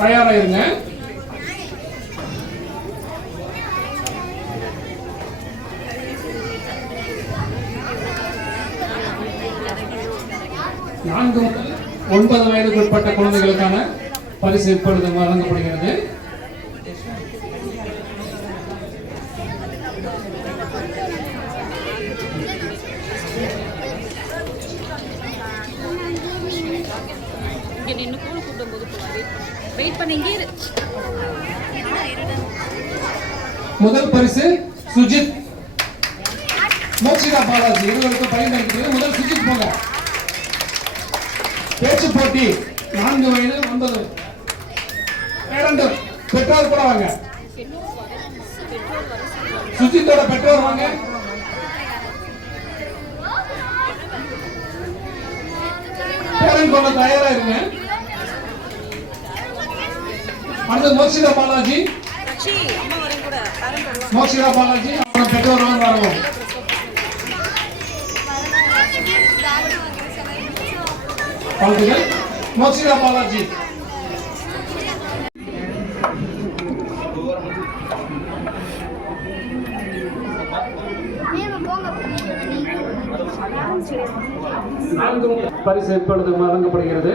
தயாராயிருங்க. நான்கு முதல் 9 வயதுக்கு உட்பட்ட குழந்தைகளுக்கான பரிசு இப்பொழுது வழங்கப்படுகிறது. முதல் பரிசு சுஜித், மோக்ஷிதா பாலாஜி இருவருக்கு பயன்படுத்துகிறது. முதல் சுஜித் போங்க. பேச்சு போட்டி 4 வயது 9 2 பெற்றோர் கூட வாங்க. சுஜித்தோட பெற்றோர் வாங்க. பேரன் கொள்ள தயாரா இருங்க. அடுத்து மோக்ஷிதா பாலாஜி, மோக்ஷிதா பாலாஜி அவங்க பெற்றோர் வரவும். வாழ்த்துக்கள் மோக்ஷிதா பாலாஜி. பரிசு இப்பொழுது வழங்கப்படுகிறது.